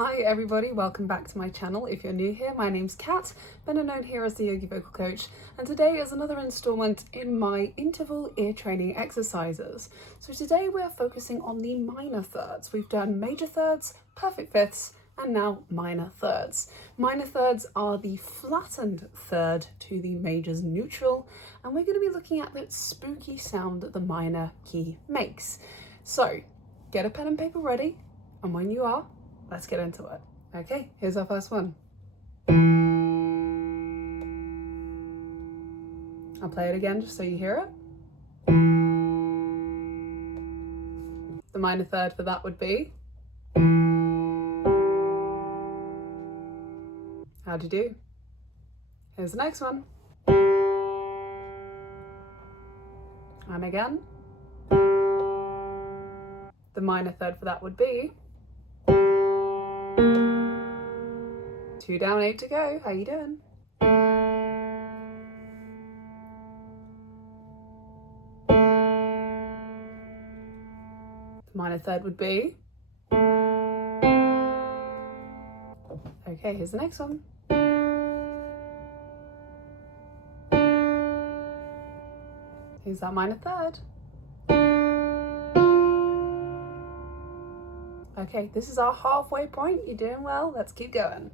Hi everybody, welcome back to my channel. If you're new here, my name's Kat, better known here as the Yogi Vocal Coach, and today is another installment in my interval ear training exercises. So today we're focusing on the minor thirds. We've done major thirds, perfect fifths, and now minor thirds. Minor thirds are the flattened third to the major's neutral, and we're going to be looking at the spooky sound that the minor key makes. So get a pen and paper ready, and when you are, let's get into it. Okay, here's our first one. I'll play it again just so you hear it. The minor third for that would be. How'd you do? Here's the next one. And again. The minor third for that would be. 2 down, 8 to go. How you doing? The minor third would be. Okay, here's the next one. Here's that minor third. Okay, this is our halfway point. You're doing well. Let's keep going.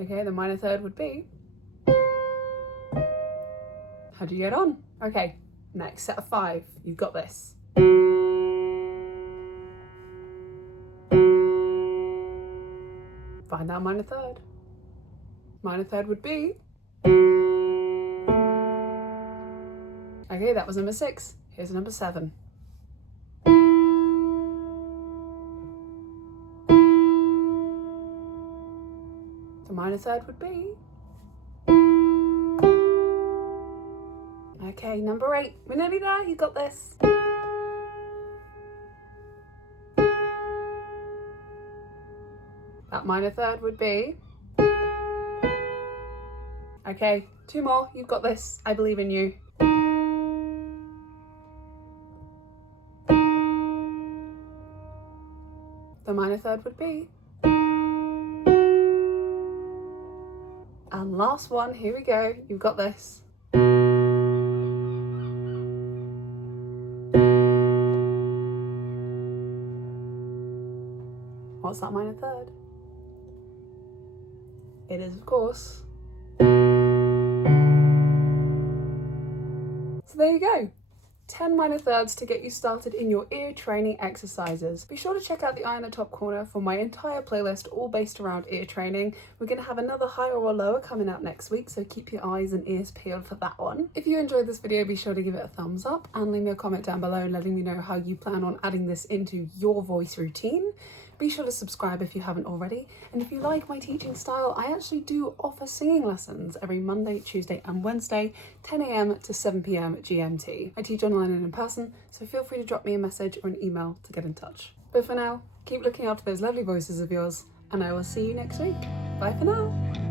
Okay, the minor third would be. How'd you get on? Okay, next set of 5. You've got this. Find that minor third. Minor third would be. Okay, that was number 6. Here's number 7. The minor third would be. Okay, number 8. We're nearly there. You got this. That minor third would be. Okay, 2 more. You've got this. I believe in you. The minor third would be. And last one, here we go. You've got this. What's that minor third? It is, of course. So there you go. 10 minor thirds to get you started in your ear training exercises. Be sure to check out the eye in the top corner for my entire playlist, all based around ear training. We're going to have another higher or lower coming out next week, so keep your eyes and ears peeled for that one. If you enjoyed this video, be sure to give it a thumbs up and leave me a comment down below letting me know how you plan on adding this into your voice routine. Be sure to subscribe if you haven't already, and if you like my teaching style, I actually do offer singing lessons every Monday, Tuesday and Wednesday, 10 AM to 7 PM GMT. I teach online and in person, so feel free to drop me a message or an email to get in touch. But for now, keep looking after those lovely voices of yours, and I will see you next week. Bye for now.